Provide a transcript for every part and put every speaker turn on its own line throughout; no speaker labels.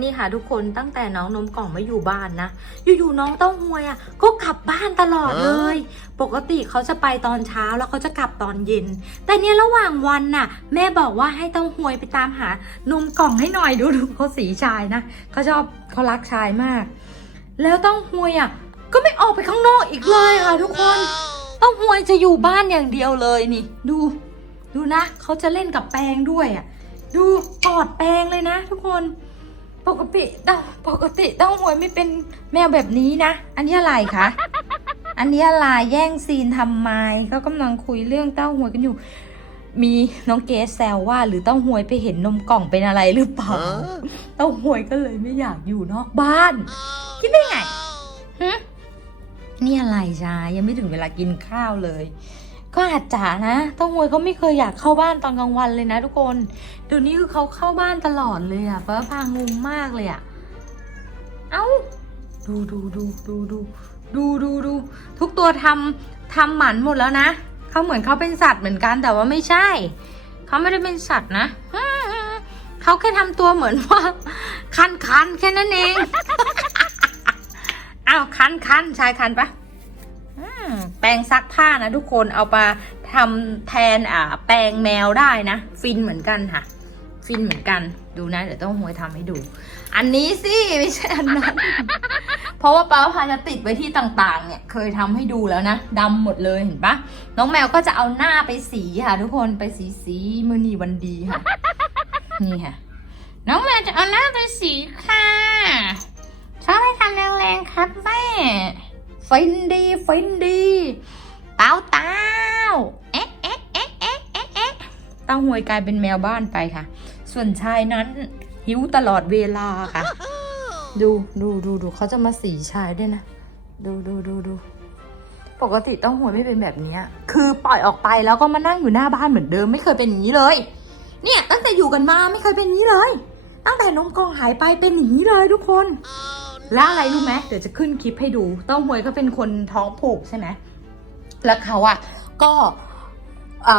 นี่ค่ะทุกคนตั้งแต่น้องนมกล่องไม่อยู่บ้านนะ อยู่ๆน้องเต้าหวยอะก็กลับบ้านตลอดเลย ปกติเขาจะไปตอนเช้าแล้วเขาจะกลับตอนเย็น แต่เนี่ยระหว่างวันน่ะ แม่บอกว่าให้เต้าหวยไปตามหานมกล่องให้หน่อยดูดูเขาสีชายนะเขาชอบเขารักชายมาก แล้วเต้าหวยอะก็ไม่ออกไปข้างนอกอีกเลยค่ะ ทุกคนเต้าหวยจะอยู่บ้านอย่างเดียวเลยนี่ ดู ดูนะเขาจะเล่นกับแปรงด้วยอะดูกอดแปรงเลยนะ ทุกคน ปกติเต้าปกติเต้าหวยไม่เป็นแมวแบบนี้นะ อันนี้อะไรคะ อันนี้อะไรแย่งซีนทำไมเขากำลังคุยเรื่องเต้าหวยกันอยู่ มีน้องเกสแซวว่า หรือเต้าหวยไปเห็นนมกล่องเป็นอะไรหรือเปล่า เต้าหวยก็เลยไม่อยากอยู่นอกบ้าน คิดได้ไงฮะนี่อะไรจ้ายังไม่ถึงเวลากินข้าวเลย ก็อาจจะนะเต้าหวยเขาไม่เคยอยากเข้าบ้านตอนกลางวันเลยนะ ทุกคนเดี๋ยวนี้คือเขาเข้าบ้านตลอดเลยอะป้าพางงมากเลยอะเอ้าดูดูดูดูดูดูดูดูทุกตัวทำทำหมันหมดแล้วนะเขาเหมือนเขาเป็นสัตว์เหมือนกันแต่ว่าไม่ใช่เขาไม่ได้เป็นสัตว์นะเขาแค่ทำตัวเหมือนว่า คันคันแค่นั้นเองอ้าวคันคันชายคันปะ แปรงซักผ้านะทุกคนเอามาทำแทนอ่าแปรงแมวได้นะ ฟินเหมือนกันค่ะ ฟินเหมือนกันดูนะ เดี๋ยวต้องหวยทำให้ดู อันนี้สิไม่ใช่อันนั้นเพราะว่าป้าพาจะติดไว้ที่ต่างๆ เนี่ย เคยทำให้ดูแล้วนะดำหมดเลยเห็นปะน้องแมวก็จะเอาหน้าไปสีค่ะ ทุกคนไปสีสีมือนีวันดีค่ะ นี่ค่ะ น้องแมวจะเอาหน้าไปสีค่ะชอบให้ทำแรงๆครับแม่ ฟินดีฟินดี เต้าเต้าเอ๊ะเอ๊ะเอ๊ะเอ๊ะเอ๊ะเอ๊ะเต้าหวยกลายเป็นแมวบ้านไปค่ะ ส่วนชายนั้นหิวตลอดเวลาค่ะ ดูดูดูดูเขาจะมาสีชายด้วยนะ ดูดูดูดูปกติเต้องหวยไม่เป็นแบบเนี้ยคือปล่อยออกไปแล้วก็มานั่งอยู่หน้าบ้านเหมือนเดิมไม่เคยเป็นอย่างนี้เลย เนี่ยตั้งแต่อยู่กันมาไม่เคยเป็นอย่างนี้เลย ตั้งแต่นมกล่องหายไปเป็นอย่างนี้เลยทุกคน แล้วอะไรรู้ไหมเดี๋ยวจะขึ้นคลิปให้ดู เต้าหวยก็เป็นคนท้องผูกใช่ไหมแล้วเขาอะก็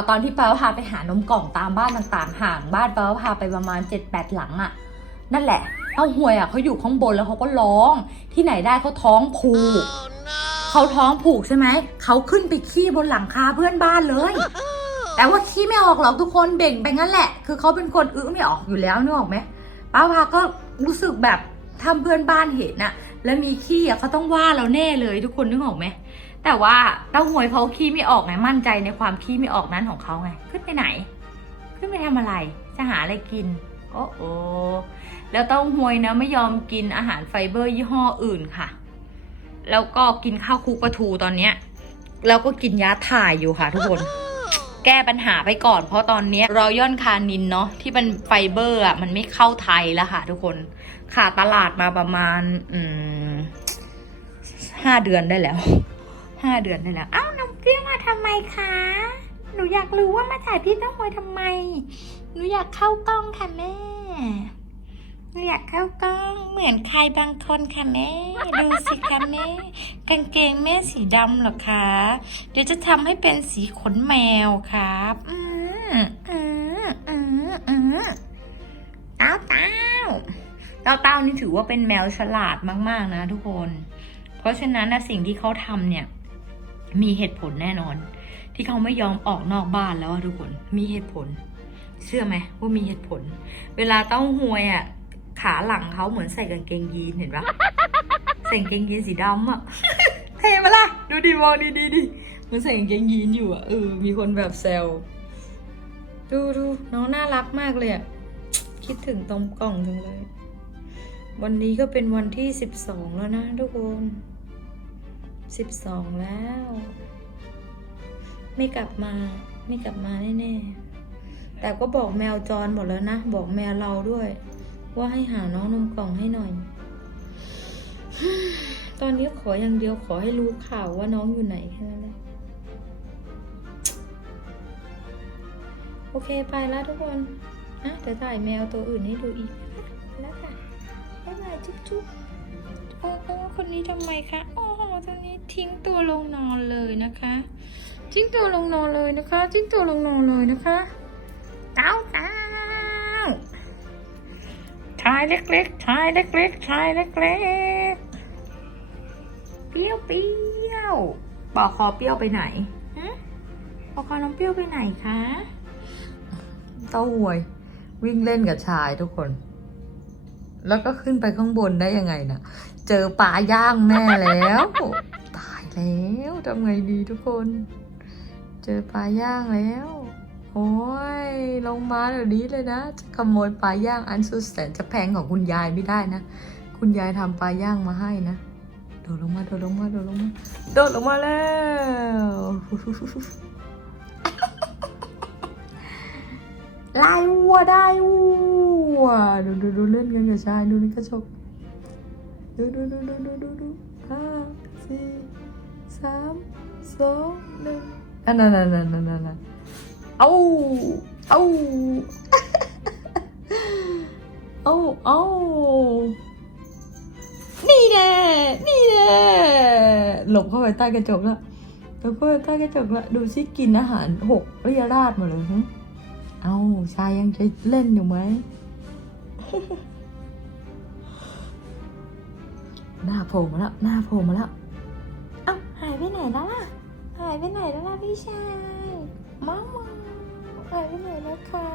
ตอนที่ป้าพาไปหานมกล่องตามบ้านต่างๆ ห่างบ้านป้าพาไปประมาณเจ็ดแปดหลังอะนั่นแหละเต้าหวยอะเขาอยู่ข้างบนแล้วเขาก็ร้อง ที่ไหนได้เขาท้องผูกเขาท้องผูกใช่ไหมเขาขึ้นไปขี้บนหลังคาเพื่อนบ้านเลยแต่ว่าขี้ไม่ออกหรอกทุกคนเบ่งไปงั้นแหละ คือเขาเป็นคนอื้อไม่ออกอยู่แล้วนึกออกไหมป้าพาก็รู้สึกแบบ ทำเพื่อนบ้านเห็นน่ะแล้วมีขี้อะเขาต้องว่าเราแน่เลยทุกคนนึกออกไหมแต่ว่าเต้าหวยเขาขี้ไม่ออกไงมั่นใจในความขี้ไม่ออกนั้นของเขาไงขึ้นไปไหน ขึ้นไปทำอะไร จะหาอะไรกินโอ้โอแล้วเต้าหวยนะไม่ยอมกินอาหารไฟเบอร์ยี่ห้ออื่นค่ะ แล้วก็กินข้าวคุกปลาทูตอนเนี้ยแล้วก็กินยาถ่ายอยู่ค่ะทุกคน แก้ปัญหาไปก่อน เพราะตอนนี้รอย่อนคานินเนาะที่เป็นไฟเบอร์อะมันไม่เข้าไทยแล้วค่ะทุกคนขาดตลาดมาประมาณอืมห้าเดือนได้แล้วห้าเดือนได้แล้วอ้าวน้องเปรี้ยวมาทำไมคะหนูอยากรู้ว่ามาถ่ายพี่ต้องมวยทำไม หนูอยากเข้ากล้องค่ะแม่ อยากเข้ากล้องเหมือนใครบางคนค่ะแม่ ดูสิคะแม่ กางเกงแม่สีดำเหรอคะ เดี๋ยวจะทำให้เป็นสีขนแมวครับอืมอืมอืมอืมเต้าเต้าเต้าเต้านี่ถือว่าเป็นแมวฉลาดมาก ๆ นะทุกคน เพราะฉะนั้นนะสิ่งที่เขาทำเนี่ย มีเหตุผลแน่นอน ที่เขาไม่ยอมออกนอกบ้านแล้วทุกคน มีเหตุผล เชื่อไหมว่ามีเหตุผล เวลาเต้าหวยอะ ขาหลังเขาเหมือนใส่กางเกงยีนเห็นปะใส่กางเกงยีนสีดำอะเท่ปะล่ะ ดูดิมองดีดีดิเหมันใส่กางเกงยีนอยู่อะเออมีคนแบบแซวดูดูน้องน่ารักมากเลยอะคิดถึงตรงกล่องจังเลย วันนี้ก็เป็นวันที่สิบสองแล้วนะทุกคนสิบสองแล้ว ไม่กลับมาไม่กลับมาแน่ๆแต่ก็บอกแมวจรหมดแล้วนะ บอกแมวเราด้วย ว่าให้หาน้องนมกล่องให้หน่อย ตอนนี้ขออย่างเดียวขอให้รู้ข่าวว่าน้องอยู่ไหนแค่นั้นแหละโอเคไปแล้วทุกคนอะเดี๋ยวถ่ายแมวตัวอื่นให้ดูอีกแล้วค่ะบ๊ายบายจุ๊บจุ๊บโอ้โหคนนี้ทำไมคะโอ้โหตัวนี้ทิ้งตัวลงนอนเลยนะคะ ทิ้งตัวลงนอนเลยนะคะ ทิ้งตัวลงนอนเลยนะคะเต้าเต้าายเล็กๆชายเล็กๆชายเล็กๆ เปรี้ยวเปรี้ยวปอกคอเปรี้ยวไปไหนฮะปอกคอน้องเปรี้ยวไปไหนคะเต้าหวย วิ่งเล่นกับชายทุกคน แล้วก็ขึ้นไปข้างบนได้ยังไงนะเจอปลาย่างแม่แล้ว ตายแล้วทำไงดีทุกคน เจอปลาย่างแล้ว โอ้ย ลงมาเดี๋ยวนี้เลยนะ จะขโมยปลาย่างอันสุดแสนจะแพงของคุณยายไม่ได้นะ คุณยายทำปลาย่างมาให้นะ โดดลงมา โดดลงมา โดดลงมา โดดลงมาแล้ว ลายวัวได้วัว ดูดูดูเล่นกันกับชายดูในกระจกดูดูดูดูดูดูดูห้าสี่สามสองหนึ่งอันนั้นนั่นนั่นนั่นนั่น เอาเอาเอาเอานี่แน่นี่แน่หลบเข้าไปใต้กระจกแล้วหลบเข้าไปใต้กระจกแล้วดูซิกินอาหารหกเรียราดมาเลยหึเอาชายยังจะเล่นอยู่ไหมหน้าโผล่มาแล้ว หน้าโผล่มาแล้วอ้าหายไปไหนแล้วล่ะ หายไปไหนแล้วล่ะพี่ชาย มามา หายไปหน่อยนะคะ